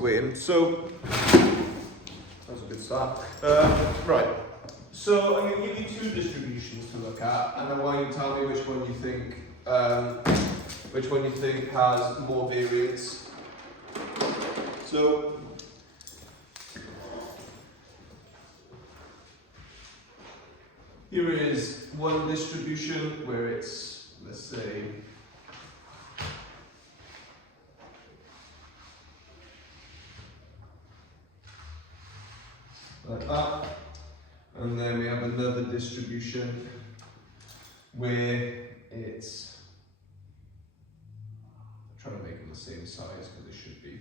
waiting. So that's a good start. Right. So I'm going to give you two distributions to look at, and I want you to tell me which one you think has more variance. So here is one distribution where it's, let's say, like that. And then we have another distribution where it's, I'm trying to make them the same size because they should be.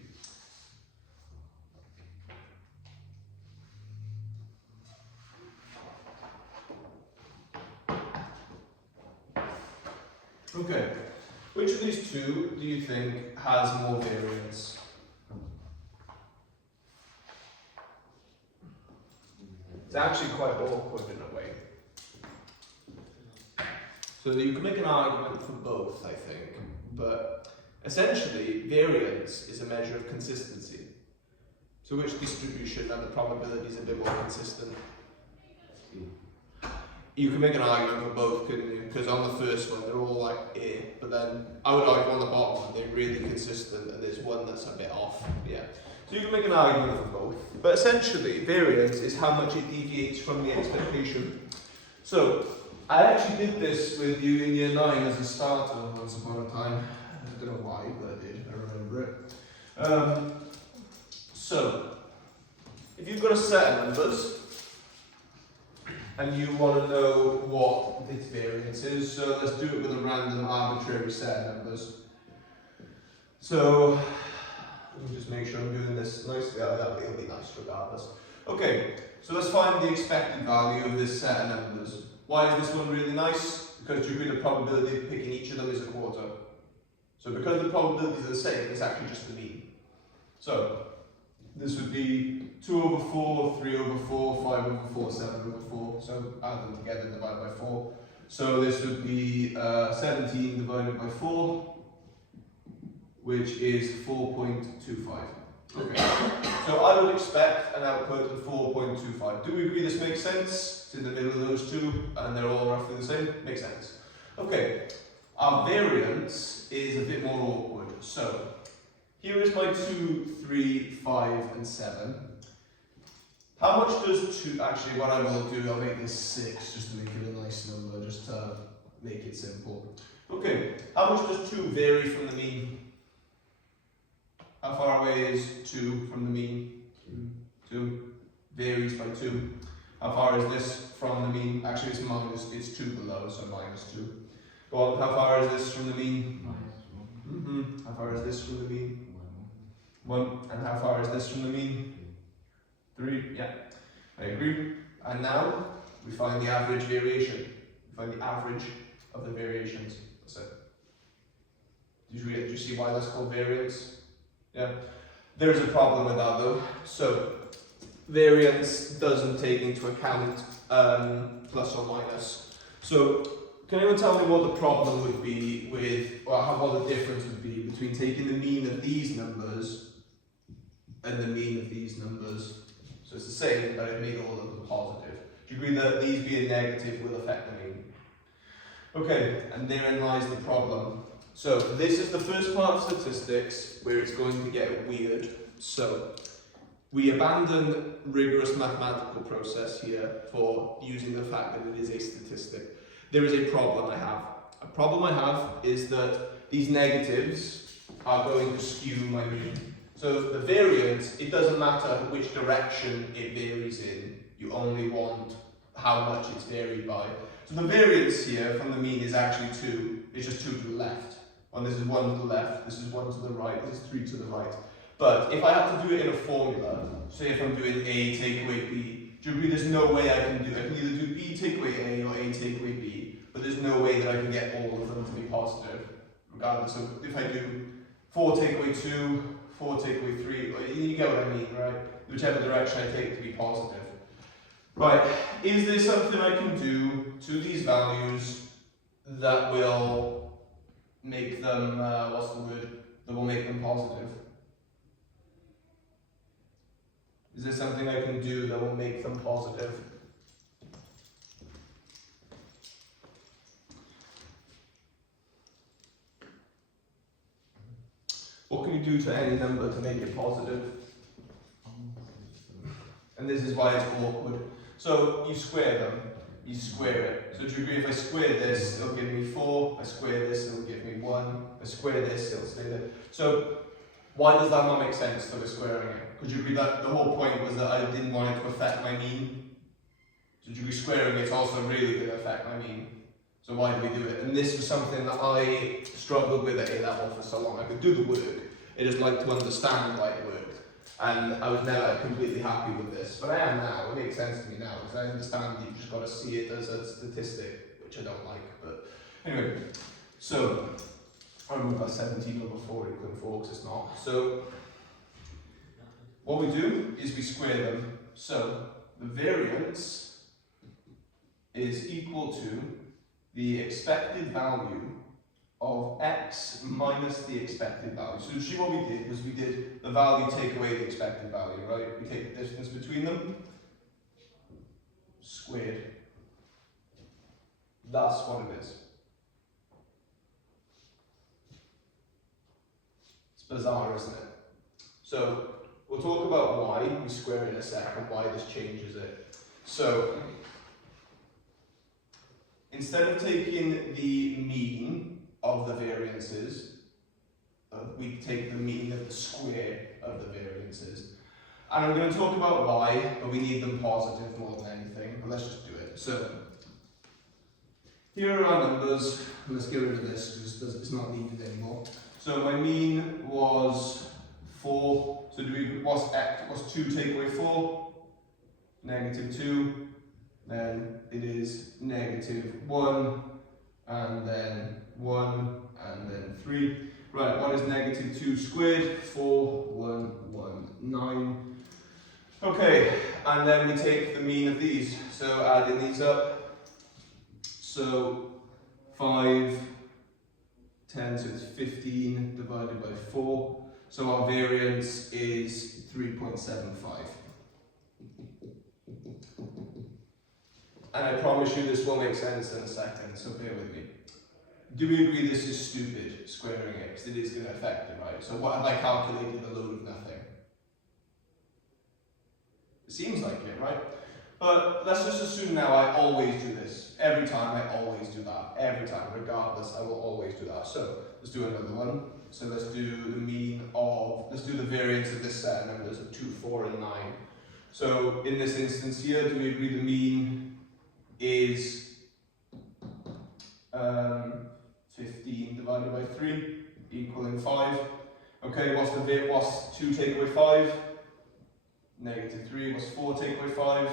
Okay, which of these two do you think has more variance? It's actually quite awkward in a way. So you can make an argument for both, I think, but essentially variance is a measure of consistency. So which distribution and the probability is a bit more consistent? You can make an argument for both, couldn't you? Because on the first one, they're all like A, but then I would argue on the bottom one, they're really consistent, and there's one that's a bit off. Yeah. So you can make an argument for both. But essentially, variance is how much it deviates from the expectation. So I actually did this with you in year 9 as a starter once upon a time. I don't know why, but I did. I remember it. So if you've got a set of numbers, and you want to know what its variance is, so let's do it with a random arbitrary set of numbers. So let me just make sure I'm doing this nicely. It'll be nice regardless. Okay, so let's find the expected value of this set of numbers. Why is this one really nice? Because you agree the probability of picking each of them is a quarter. So because the probabilities are the same, it's actually just the mean. So this would be 2 over 4, 3 over 4, 5 over 4, 7 over 4. So add them together and divide by 4. So this would be 17 divided by 4, which is 4.25. Okay. So I would expect an output of 4.25. Do we agree this makes sense? It's in the middle of those two, and they're all roughly the same. Makes sense. Okay. Our variance is a bit more awkward. So here is my 2, 3, 5, and 7. How much does 2, actually what I will do, I'll make this 6 just to make it a nice number, just to make it simple. Okay, how much does 2 vary from the mean? How far away is 2 from the mean? 2 varies by 2. How far is this from the mean? Actually it's 2 below, so minus 2. Go on, how far is this from the mean? Minus 1. How far is this from the mean? 1. And how far is this from the mean? 3. Yeah, I agree. And now we find the average variation. We find the average of the variations. That's it. Do you see why that's called variance? Yeah. There's a problem with that though. So variance doesn't take into account plus or minus. So can anyone tell me what the problem would be with, or what the difference would be between taking the mean of these numbers and the mean of these numbers? So it's the same, but it made all of them positive. Do you agree that these being negative will affect the mean? Okay, and therein lies the problem. So this is the first part of statistics where it's going to get weird. So we abandon rigorous mathematical process here for using the fact that it is a statistic. There is a problem I have. A problem I have is that these negatives are going to skew my mean. So the variance, it doesn't matter which direction it varies in, you only want how much it's varied by. So the variance here from the mean is actually 2, it's just 2 to the left. And this is 1 to the left, this is 1 to the right, this is 3 to the right. But if I have to do it in a formula, say if I'm doing A take away B, do you agree there's no way I can either do B take away A or A take away B, but there's no way that I can get all of them to be positive, regardless of if I do 4 take away 2, 4 take away 3, you get what I mean, right? Whichever direction I take to be positive. Right, is there something I can do to these values that will make them, that will make them positive? Is there something I can do that will make them positive? What can you do to any number to make it positive? And this is why it's awkward. So you square them, you square it. So do you agree if I square this, it'll give me 4, I square this, it'll give me 1, I square this, it'll stay there. So why does that not make sense that we're squaring it? Could you agree that the whole point was that I didn't want it to affect my mean? So do you agree squaring it's also really going to affect my mean? So why do we do it? And this was something that I struggled with at A level for so long. I could do the work, I just like to understand why it worked. And I was never completely happy with this, but I am now. It makes sense to me now because I understand that you've just got to see it as a statistic, which I don't like. But anyway, so I'll move that 17 over 4 equal 4 because it's not. So what we do is we square them. So the variance is equal to the expected value of x minus the expected value. So see what we did was we did the value take away the expected value, right? We take the distance between them, squared. That's what it is. It's bizarre, isn't it? So we'll talk about why we square it in a second, why this changes it. So instead of taking the mean of the variances, we take the mean of the square of the variances. And I'm going to talk about why, but we need them positive more than anything, but let's just do it. So here are our numbers, and let's get rid of this because it's not needed anymore. So my mean was 4, so what's 2 take away 4? Negative 2, then it is negative 1, and then 1, and then 3. Right, what is negative 2 squared? 4, 1, 1, 9. Okay, and then we take the mean of these. So adding these up. So 5, 10, so it's 15 divided by 4. So our variance is 3.75. And I promise you this will make sense in a second, so bear with me. Do we agree this is stupid, squaring it, because it is going to affect it, right? So what have I calculated a load of nothing? It seems like it, right? But let's just assume now I always do this. Every time I always do that. Every time, regardless, I will always do that. So let's do another one. So let's do the mean of, let's do the variance of this set of numbers of 2, 4, and 9. So in this instance here, do we agree the mean is 15 divided by 3 equaling 5. Okay, what's 2 take away 5? Negative 3. What's 4 take away 5?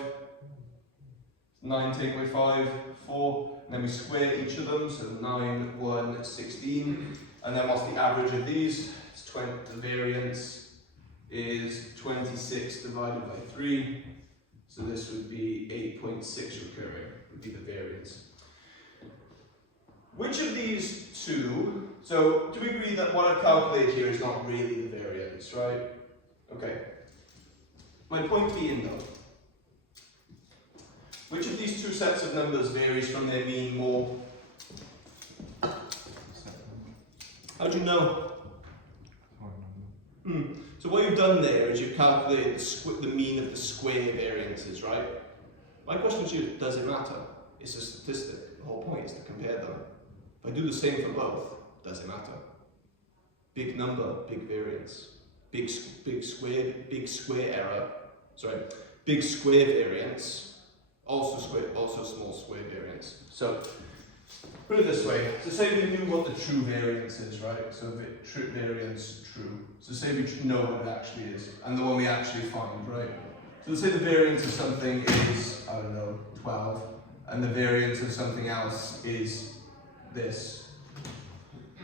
9 take away 5, 4. And then we square each of them, so 9, 1, 16. And then what's the average of these? It's 20, the variance is 26 divided by 3. So this would be 8.6 recurring, would be the variance. Which of these two, so do we agree that what I've calculated here is not really the variance, right? Okay. My point being though, which of these two sets of numbers varies from their mean more? How do you know? So what you've done there is you've calculated the mean of the square variances, right? My question to you, does it matter? It's a statistic. The whole point is to compare them. If I do the same for both, does it matter? Big number, big variance. Big square error. Sorry, big square variance. Also small square variance. So put it this way. So say we knew what the true variance is, right? So true variance true. So say we know what it actually is, and the one we actually find, right? So let's say the variance of something is, I don't know, 12, and the variance of something else is this.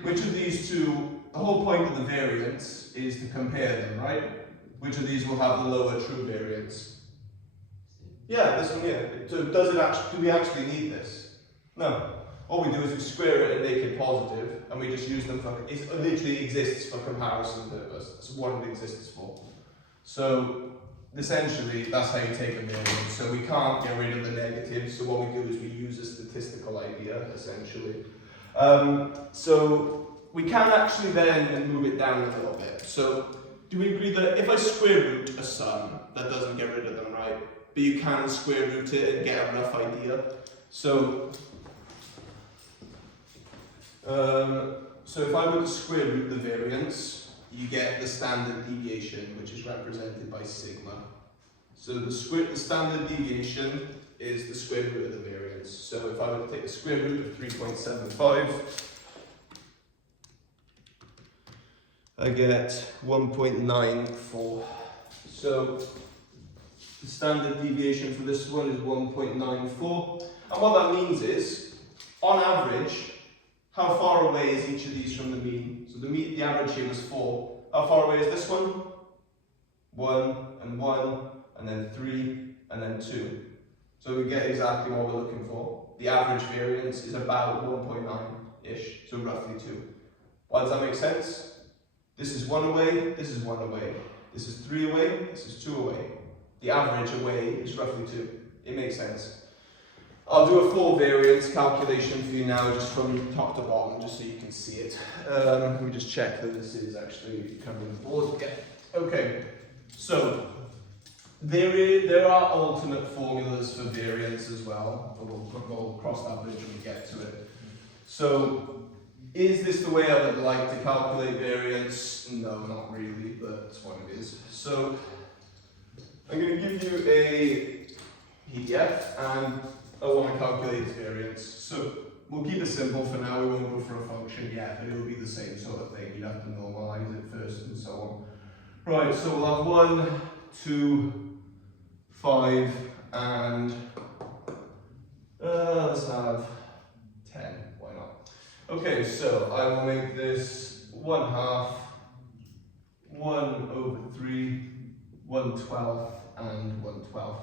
Which of these two, the whole point of the variance is to compare them, right? Which of these will have the lower true variance? Yeah, this one here. So do we actually need this? No. All we do is we square it and make it positive, and we just use them for, it literally exists for comparison purpose. That's what it exists for. So essentially, that's how you take a variance. So we can't get rid of the negatives, so what we do is we use a statistical idea, essentially. So we can actually then move it down a little bit. So do we agree that if I square root a sum, that doesn't get rid of them, right? But you can square root it and get a rough idea. So if I were to square root the variance, you get the standard deviation, which is represented by sigma. So the standard deviation is the square root of the variance. So if I were to take the square root of 3.75, I get 1.94. So the standard deviation for this one is 1.94. And what that means is, on average, how far away is each of these from the mean? So the average here was 4. How far away is this one? 1 and 1, and then 3, and then 2. So we get exactly what we're looking for. The average variance is about 1.9-ish, so roughly 2. Why does that make sense? This is 1 away, this is 1 away. This is 3 away, this is 2 away. The average away is roughly 2. It makes sense. I'll do a full variance calculation for you now, just from top to bottom, just so you can see it. Let me just check that this is actually covering the board. Yeah. Okay. So there are alternate formulas for variance as well, but we'll cross that bridge when we get to it. So is this the way I would like to calculate variance? No, not really, but it's what it is. So I'm going to give you a PDF and I want to calculate its variance. So we'll keep it simple for now, we won't go for a function yet, but it'll be the same sort of thing. You'd have to normalize it first and so on. Right, so we'll have 1, 2, 5, and let's have 10, why not? Okay, so I will make this 1/2, 1/3, 1/12, and 1/12.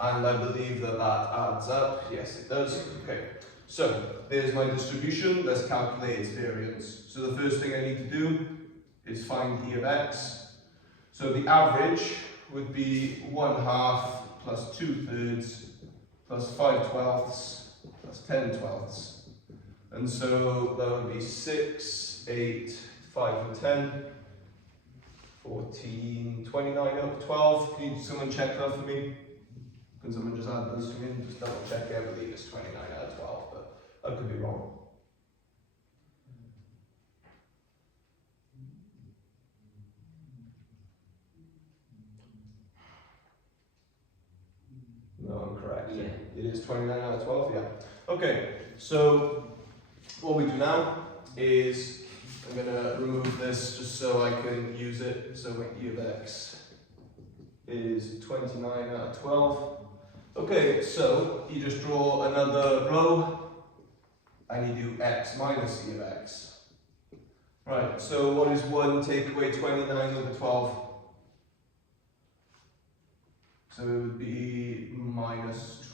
And I believe that adds up. Yes, it does. Okay, so there's my distribution. Let's calculate its variance. So the first thing I need to do is find E of x. So the average would be 1/2 plus 2/3 plus 5/12 plus 10/12. And so that would be 6, 8, 5 and 10, 14, 29 over 12. Can someone check that for me? Can someone just add those to me and just double check it? I believe it's 29 out of 12, but I could be wrong. No, I'm correct. Yeah. It is 29 out of 12, yeah. Okay, so what we do now is I'm going to remove this just so I can use it. So my E of x is 29 out of 12. Okay, so you just draw another row and you do x minus E of x. Right, so what is 1 take away 29 over 12? So it would be minus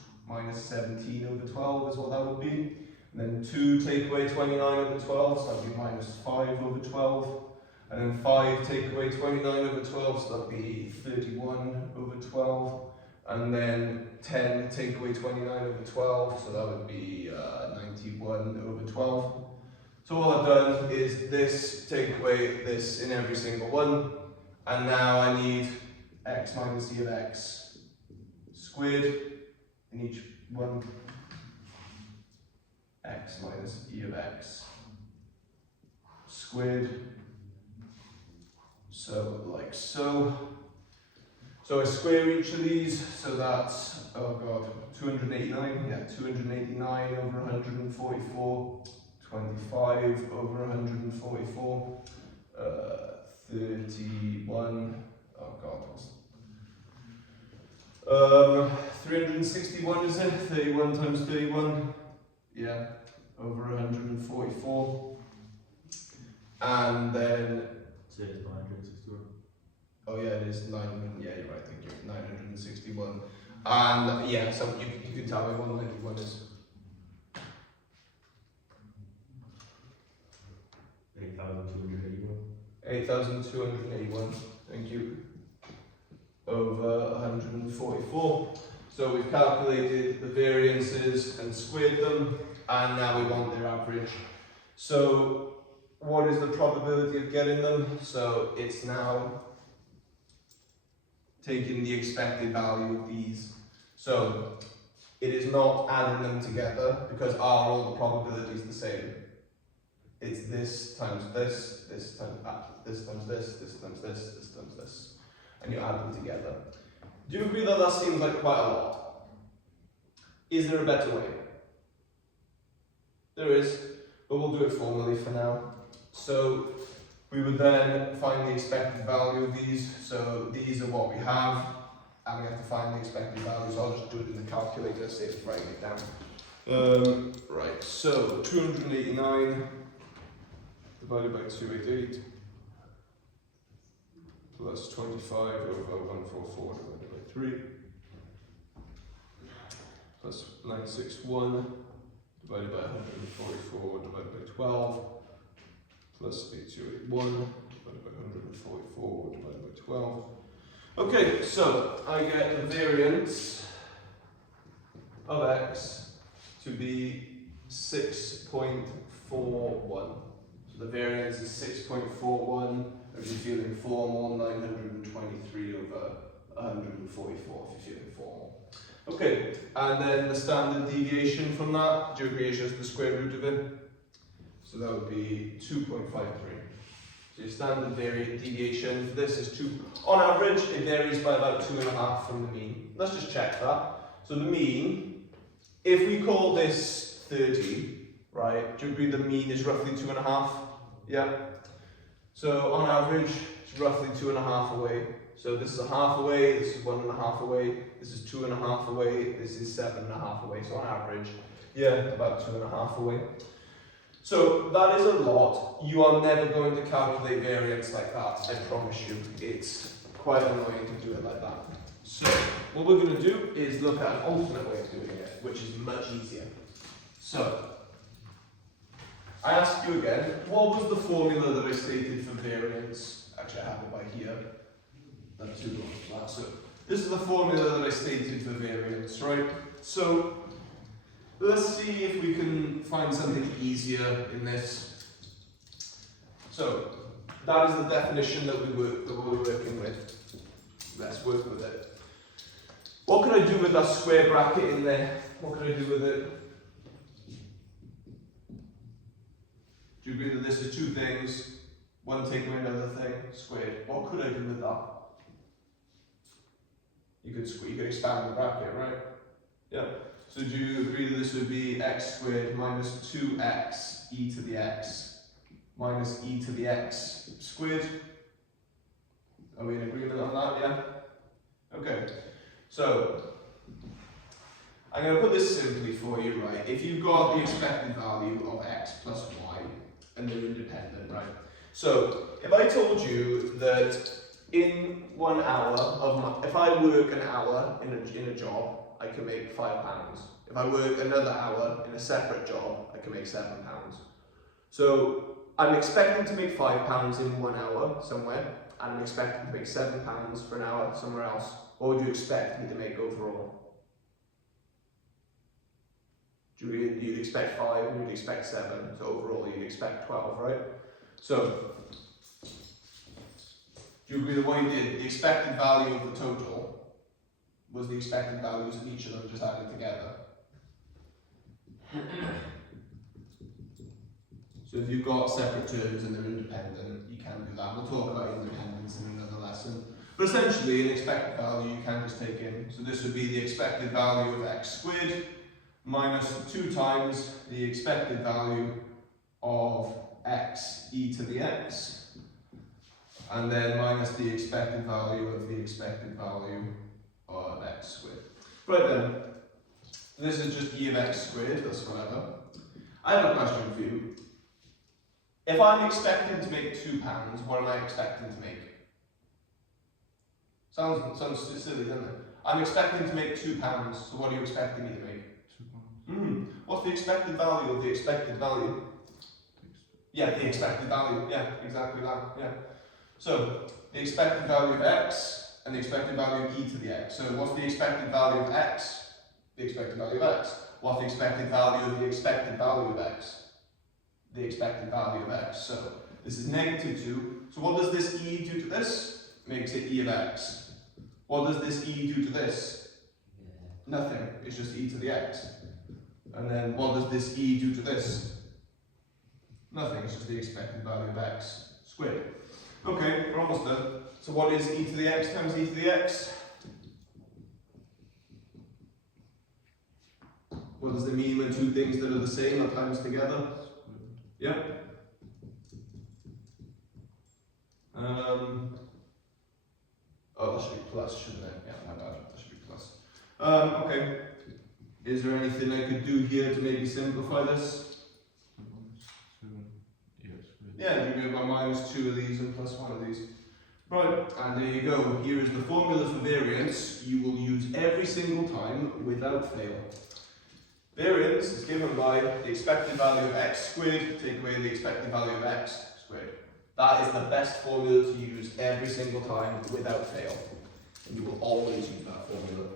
17 over 12 is what that would be. And then 2 take away 29 over 12, so that would be minus 5 over 12. And then 5 take away 29 over 12, so that would be 31 over 12. And then 10 take away 29 over 12, so that would be 91 over 12. So all I've done is this, take away this in every single one. And now I need x minus E of x squared in each one. X minus E of x squared. So like so. So I square each of these, so that's, oh god, 289, yeah, 289 over 144, 25 over 144, 31, oh god, 361 is it? 31 times 31, yeah, over 144, and then oh yeah, it is 900, yeah, you're right, thank you, 961. And yeah, so you can tell me what 91 is. 8,281. 8,281, thank you. over 144. So we've calculated the variances and squared them, and now we want their average. So what is the probability of getting them? So it's now taking the expected value of these. So it is not adding them together, because are all the probabilities the same? It's this times this, this times that, this times this, this times this, this times this. And you add them together. Do you agree that that seems like quite a lot? Is there a better way? There is, but we'll do it formally for now. So we would then find the expected value of these. So these are what we have, and we have to find the expected value. So I'll just do it in the calculator, save it writing it down. Right, so 289 divided by 288 plus 25 over 144 divided by 3 plus 961 divided by 144 divided by 12 plus 8281 divided by 144 divided by 12. Okay, so I get the variance of x to be 6.41. So the variance is 6.41. If you're feeling formal, 923 over 144 if you're feeling formal. Okay, and then the standard deviation from that, do you agree, is just the square root of it? So that would be 2.53. So your standard deviation for this is 2. On average, it varies by about 2.5 from the mean. Let's just check that. So the mean, if we call this 30, right, do you agree the mean is roughly 2.5? Yeah. So on average, it's roughly 2.5 away. So this is a half away, this is 1.5 away, this is 2.5 away, this is 7.5 away. So on average, yeah, about 2.5 away. So that is a lot. You are never going to calculate variance like that, I promise you. It's quite annoying to do it like that. So what we're going to do is look at an alternate way of doing it, which is much easier. So I ask you again, what was the formula that I stated for variance? Actually, I have it by here. That's too long for that. So this is the formula that I stated for variance, right? So let's see if we can find something easier in this. So that is the definition that we're working with. Let's work with it. What can I do with that square bracket in there? What can I do with it? Do you agree that this is two things, one taking away another thing, squared? What could I do with that? You could expand the bracket, right? Yeah. So do you agree that this would be x squared minus 2x e to the x minus e to the x squared? Are we in agreement on that? Yeah? Okay. So I'm going to put this simply for you, right? If you've got the expected value of x plus y, and they're independent, right? So if I told you that in 1 hour of if I work an hour in a job, I can make £5. If I work another hour in a separate job, I can make £7. So I'm expecting to make £5 in 1 hour somewhere, and I'm expecting to make £7 for an hour somewhere else. What would you expect me to make overall? You'd expect 5 and you'd expect 7, so overall you'd expect 12, right? So, do you agree that what you did, the expected value of the total was the expected values of each of them just added together? So if you've got separate terms and they're independent, you can do that. We'll talk about independence in another lesson. But essentially, an expected value you can just take in. So this would be the expected value of x squared minus 2 times the expected value of x e to the x, and then minus the expected value of the expected value of x squared. Right then, this is just e of x squared, that's whatever. I have a question for you. If I'm expecting to make £2, what am I expecting to make? Sounds silly, doesn't it? I'm expecting to make £2, so what are you expecting me to make? What's the expected value of the expected value? Yeah, the expected value. Yeah, exactly that. Yeah. So the expected value of x and the expected value of e to the x. So what's the expected value of x? The expected value of x. What's the expected value of the expected value of x? The expected value of x. So this is -2. So what does this e do to this? Makes it e of x. What does this e do to this? Nothing. It's just e to the x. And then what does this e do to this? Nothing. It's just the expected value of x squared. Okay, we're almost done. So what is e to the x times e to the x? What does it mean when two things that are the same are times together? Yeah. Oh, that should be plus, shouldn't it? Yeah, my bad. That should be plus. Okay. Is there anything I could do here to maybe simplify this? Yeah, you go by -2 of these and +1 of these. Right, and there you go. Here is the formula for variance you will use every single time without fail. Variance is given by the expected value of x squared, take away the expected value of x squared. That is the best formula to use every single time without fail. And you will always use that formula.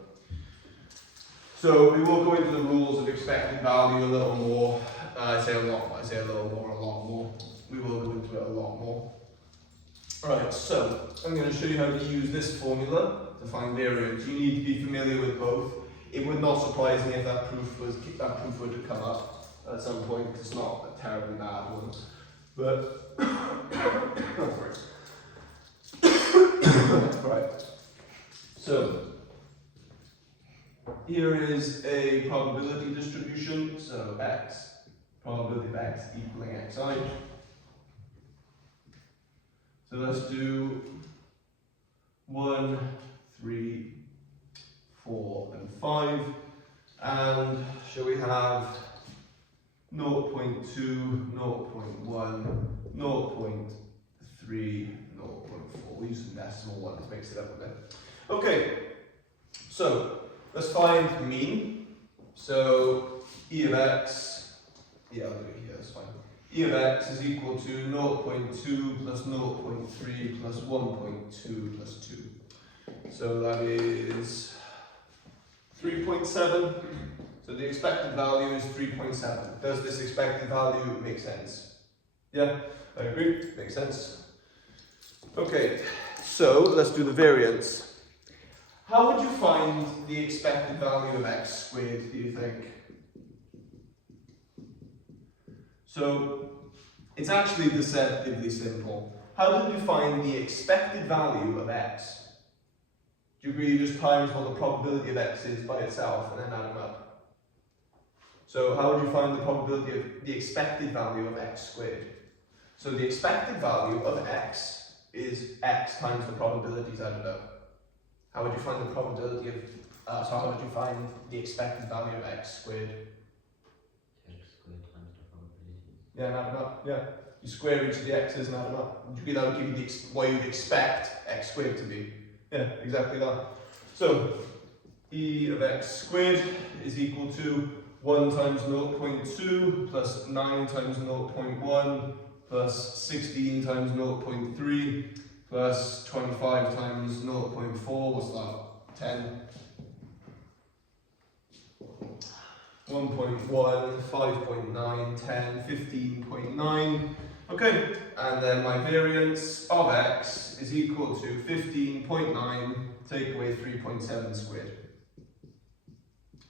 So we will go into the rules of expected value a little more. I say a little more, a lot more. We will go into it a lot more. Right, so I'm going to show you how to use this formula to find variance. You need to be familiar with both. It would not surprise me if that proof were to come up at some point, because it's not a terribly bad one. But right. So here is a probability distribution. So x, probability of x equaling xi. So let's do 1, 3, 4, and 5. And shall we have 0.2, 0.1, 0.3, 0.4. We'll use some decimal ones, mix it up a bit. Okay, so let's find the mean. So e of x, yeah, I'll do it here, that's fine. E of x is equal to 0.2 plus 0.3 plus 1.2 plus 2. So that is 3.7. So the expected value is 3.7. Does this expected value make sense? Yeah, I agree. Makes sense. Okay, so let's do the variance. How would you find the expected value of x squared, do you think? So it's actually deceptively simple. How did you find the expected value of x? Do you agree you just times what the probability of x is by itself and then add them up? So how would you find the probability of the expected value of x squared? So the expected value of x is x times the probabilities added up. How would you find the probability of, how would you find the expected value of x squared? X squared times the probability. Yeah, and add them up, yeah. You square each of the x's and add them up. That would give you what you'd expect x squared to be. Yeah, exactly that. So, e of x squared is equal to 1 times 0.2 plus 9 times 0.1 plus 16 times 0.3 plus 25 times 0.4, what's that? 10. 1.1, 5.9, 10, 15.9. Okay, and then my variance of x is equal to 15.9 take away 3.7 squared.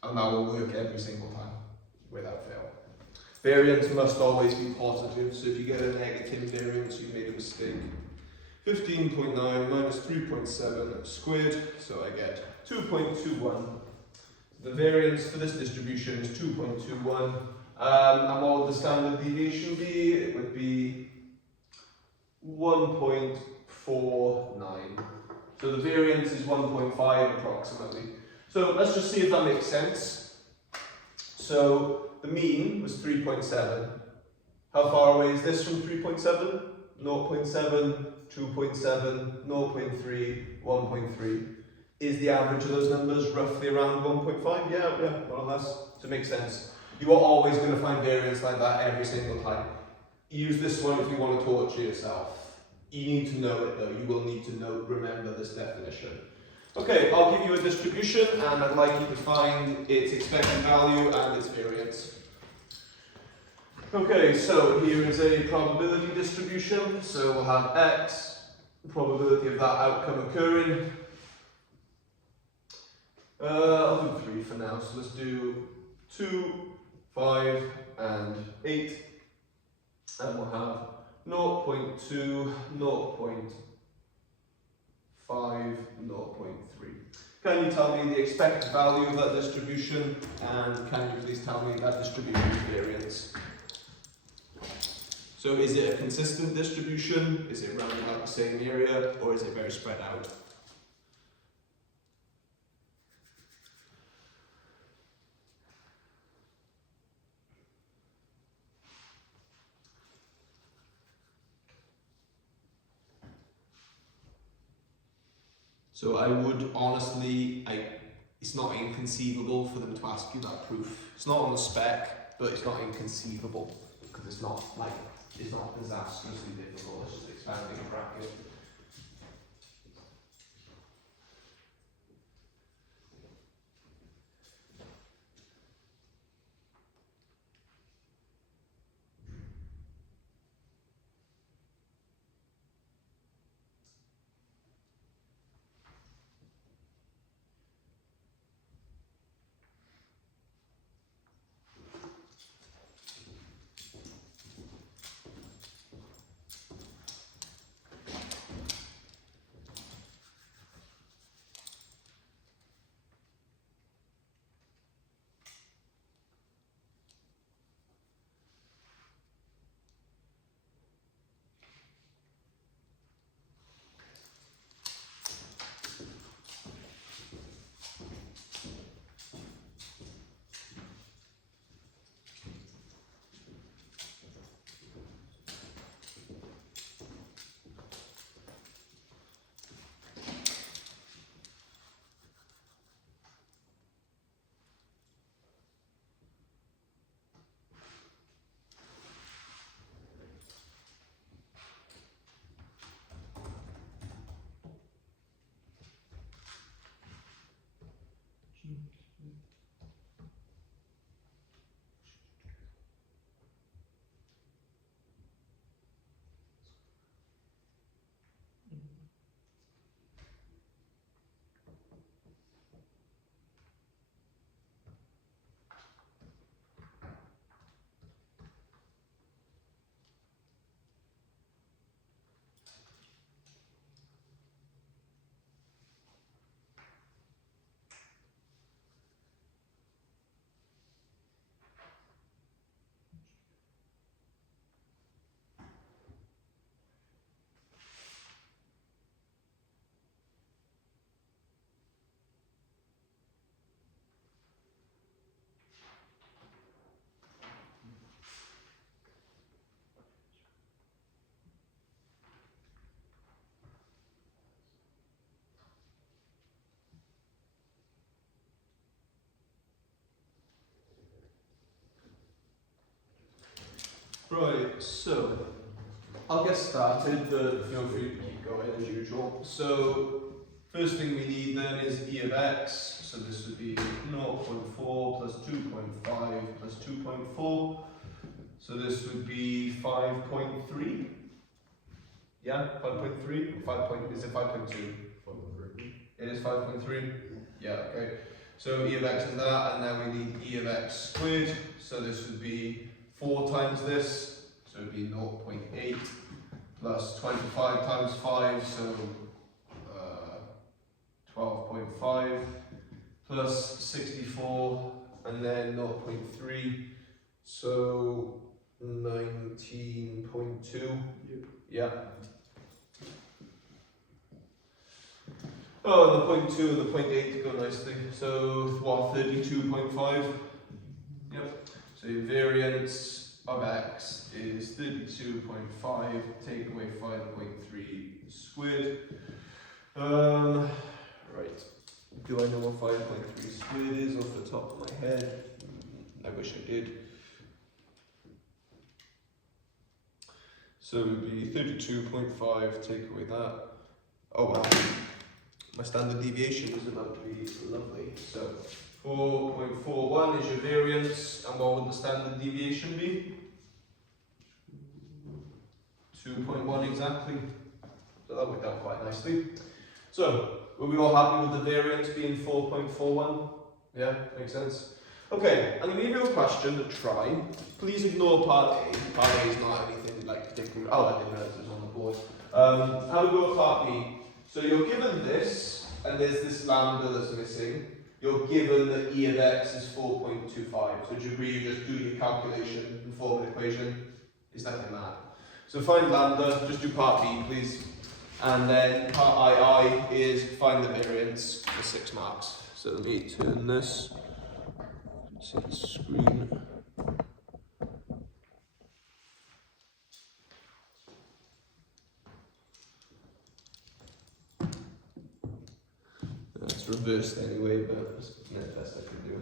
And that will work every single time, without fail. Variance must always be positive, so if you get a negative variance, you made a mistake. 15.9 minus 3.7 squared, so I get 2.21. The variance for this distribution is 2.21. And what would the standard deviation be? It would be 1.49. So the variance is 1.5 approximately. So let's just see if that makes sense. So the mean was 3.7. How far away is this from 3.7? 0.7, 2.7, 0.3, 1.3. Is the average of those numbers roughly around 1.5? Yeah, more or less. To make sense. You are always going to find variance like that every single time. Use this one if you want to torture yourself. You need to know it though. You will need to remember this definition. Okay, I'll give you a distribution and I'd like you to find its expected value and its variance. Okay, so here is a probability distribution. So we'll have x, the probability of that outcome occurring. I'll do 3 for now, so let's do 2, 5 and 8. And we'll have 0.2, 0.5, 0.3. Can you tell me the expected value of that distribution? And can you please tell me that distribution's variance? So is it a consistent distribution? Is it round about the same area? Or is it very spread out? So I would honestly, it's not inconceivable for them to ask you that proof. It's not on the spec, but it's not inconceivable because it's not disastrously difficult. It's just expanding a bracket. Right, so I'll get started, but feel free to keep going as usual. So first thing we need then is e of x. So this would be 0.4 plus 2.5 plus 2.4. So this would be 5.3. Yeah, 5.3? 5. Is it 5.2? It is 5.3? Yeah, okay. So e of x is that, and then we need e of x squared. So this would be 4 times this, so it would be 0.8 plus 25 times 5, so 12.5 plus 64, and then 0.3, so 19.2. Yeah. Oh, and the 0.2 and the 0.8 go nicely. So what, 32.5? Yep. So variance of x is 32.5, take away 5.3 squared. Right. Do I know what 5.3 squared is off the top of my head? I wish I did. So it would be 32.5, take away that. Oh well. My standard deviation is about to be lovely. So 4.41 is your variance, and what would the standard deviation be? 2.1 exactly. So that worked out quite nicely. So, were we all happy with the variance being 4.41? Yeah, makes sense. Okay, I'm going to give you a question to try. Please ignore part A. Part A is not anything like particularly. Oh, I didn't realise it was on the board. Have a go at part B. So you're given this, and there's this lambda that's missing. You're given that E of x is 4.25. So do you agree you just do your calculation and form an equation? Is that mad? So find lambda, just do part B, please. And then part II is find the variance for 6 marks. So let me turn this to the screen. It's reversed anyway, but it's the best I can do.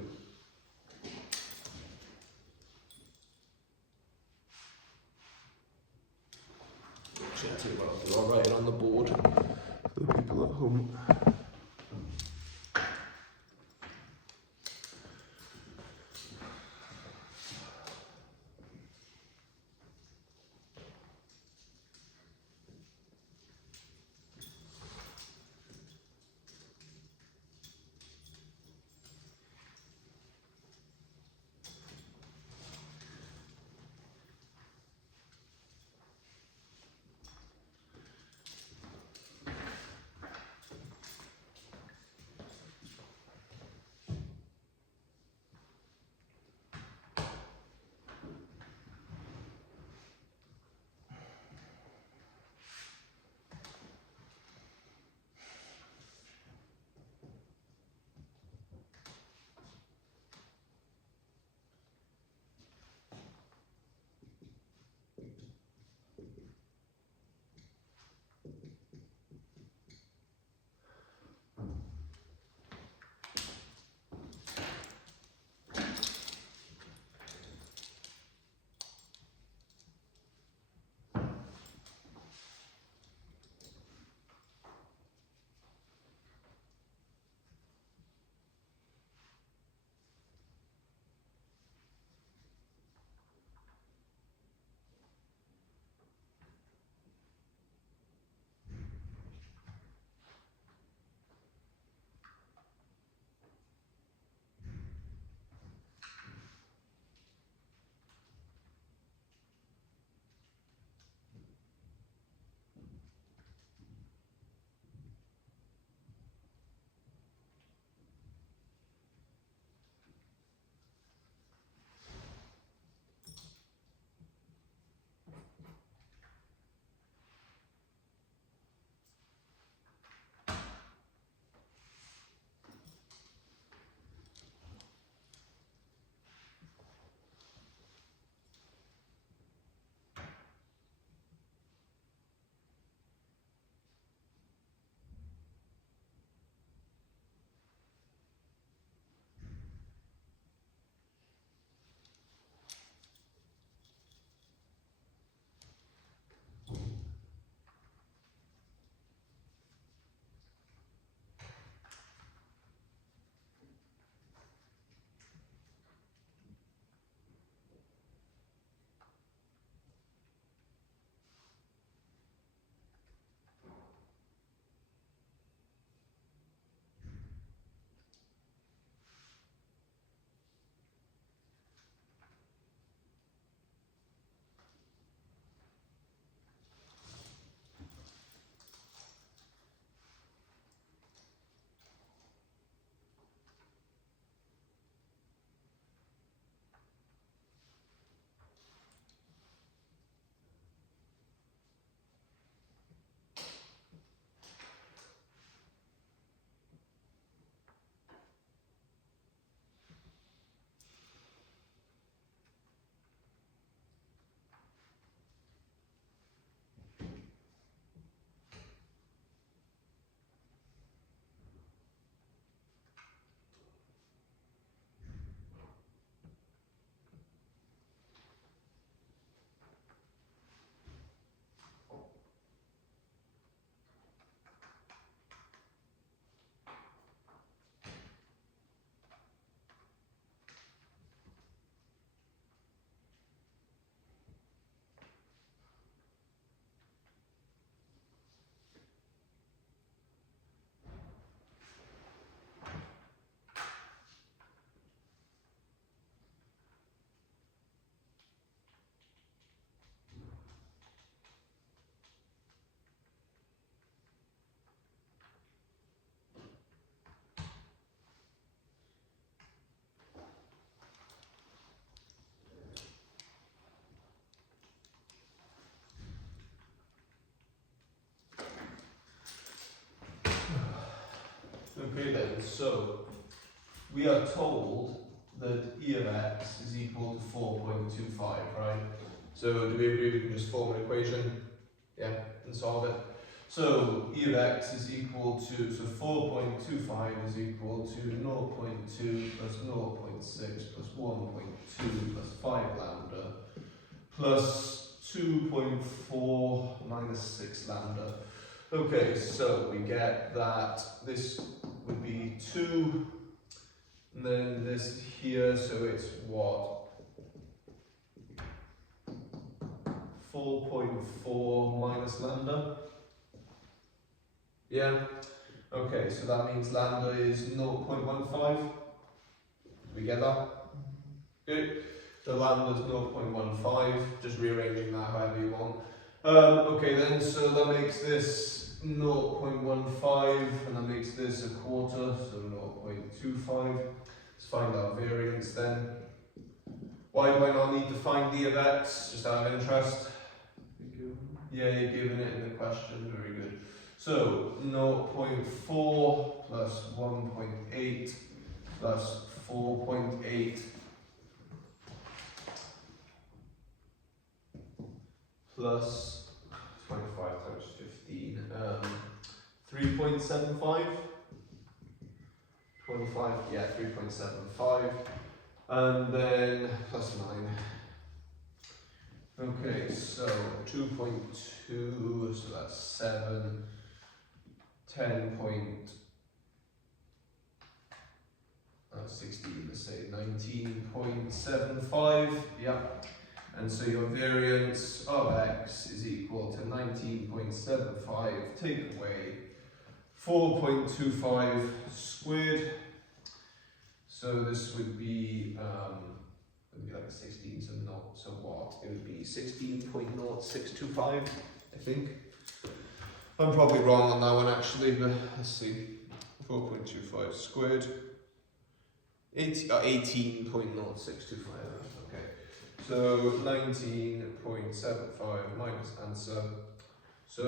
Actually, I'll tell you what I'll do. I'll write it on the board for the people at home. then. So we are told that E of x is equal to 4.25, right? So do we agree we can just form an equation? Yeah, and solve it. So E of x is equal to, so 4.25 is equal to 0.2 plus 0.6 plus 1.2 plus 5 lambda plus 2.4 minus 6 lambda. Okay, so we get that this would be 2, and then this here, so it's what? 4.4 minus lambda. Yeah. Okay, so that means lambda is 0.15. We get that? Good. So lambda is 0.15. Just rearranging that however you want. Okay then, so that makes this 0.15, and that makes this a quarter, so 0.25. Let's find our variance then. Why do I not need to find d of x? Just out of interest. Yeah, you're given it in the question, very good. So 0.4 plus 1.8 plus 4.8 plus 25 times 15, 3.75, 25, yeah, 3.75, and then plus 9. Okay, so 2.2, so that's 7, 16, let's say 19.75, yeah. And so your variance of x is equal to 19.75, take away 4.25 squared. So this would be, it would be like 16, so not, so what? It would be 16.0625, I think. I'm probably wrong on that one actually, but let's see. 4.25 squared. 18.0625, okay. So 19.75 minus answer. So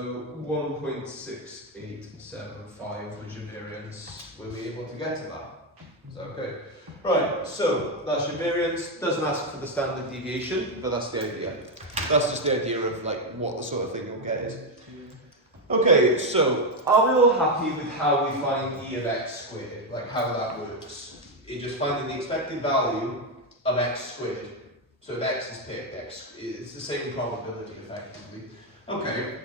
1.6875 was your variance. Were we able to get to that? Is that okay? Right, so that's your variance. Doesn't ask for the standard deviation, but that's the idea. That's just the idea of like what the sort of thing you'll get is. Okay, so are we all happy with how we find e of x squared? Like how that works? It's just finding the expected value of x squared. So if x is picked, it's the same probability effectively. Okay,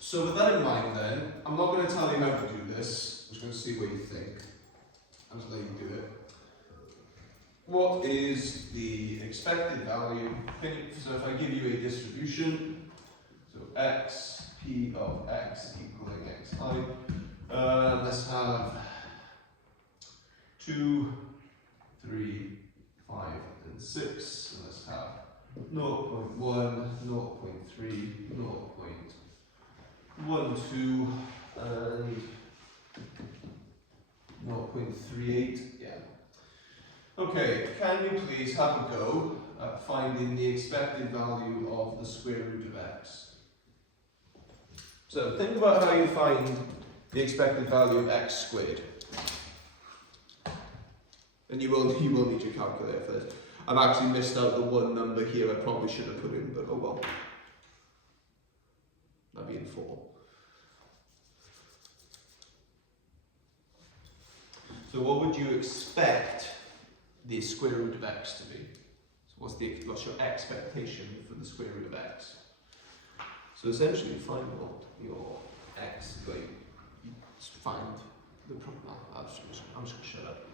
so with that in mind then, I'm not going to tell you how to do this. I'm just going to see what you think. I'll just let you do it. What is the expected value? So if I give you a distribution, so x, p of x equaling xi, let's have 2, 3, 5, and 6. So let's have 0.1, 0.3, 0.12, and 0.38. Yeah. Okay, can you please have a go at finding the expected value of the square root of x? So think about how you find the expected value of x squared. And you will need your calculator for this. I've actually missed out the one number here I probably should have put in, but oh well. That'd be in 4. So what would you expect the square root of x to be? So what's your expectation for the square root of x? So essentially find what your x, like, just find the problem. I'm just going to shut up.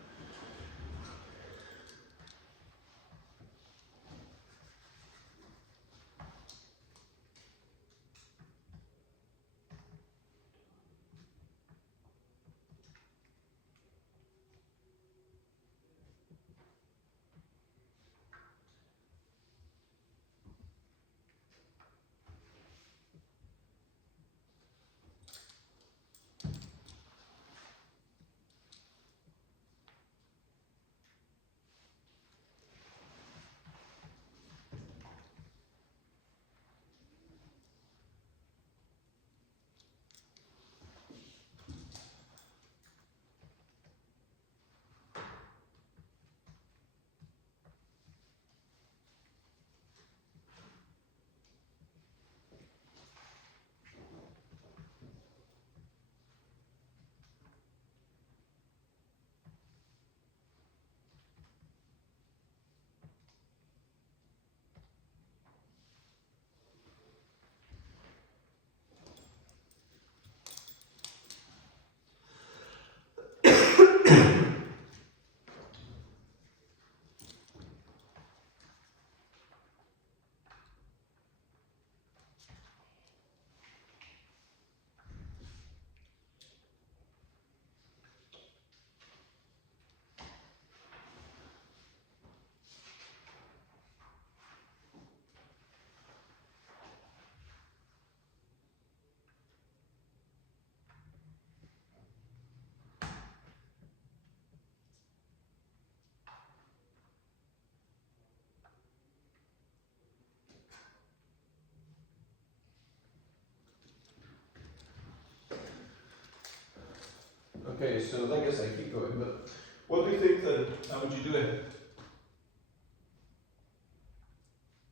Okay, so like I say, keep going, but what do you think then? How would you do it?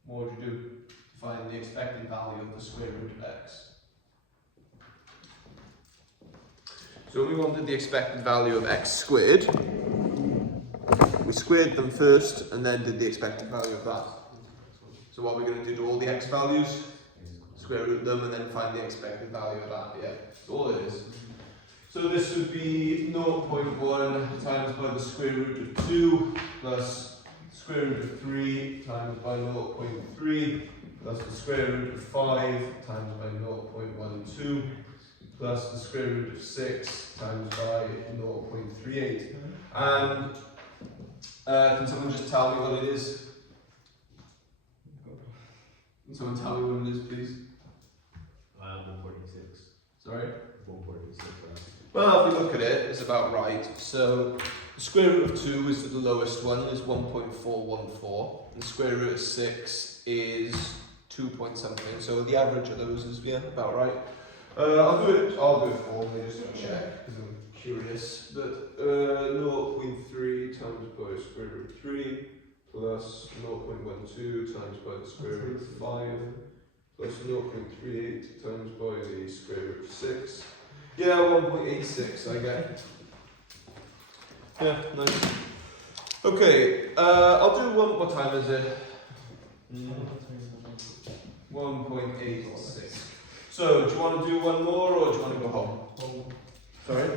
What would you do to find the expected value of the square root of x? So we wanted the expected value of x squared. We squared them first and then did the expected value of that. So what we're going to do to all the x values? Square root them and then find the expected value of that, yeah. That's all it is. So this would be 0.1 times by the square root of 2 plus square root of 3 times by 0.3 plus the square root of 5 times by 0.12 plus the square root of 6 times by 0.38. And can someone just tell me what it is? Can someone tell me what it is, please? 146. Sorry? 146. Well, if we look at it, it's about right. So the square root of 2 is the lowest one, is 1.414. And the square root of 6 is 2 point something. So the average of those is, yeah, about right. I'll do it for me just to check, because I'm curious. But 0.3 times by square root of 3 plus 0.12 times by the square root of 5 plus 0.38 times by the square root of 6. Yeah, 1.86 I get. Yeah, nice. Okay, I'll do one. What time is it? 1.86. So, do you want to do one more or do you want to go home? Sorry?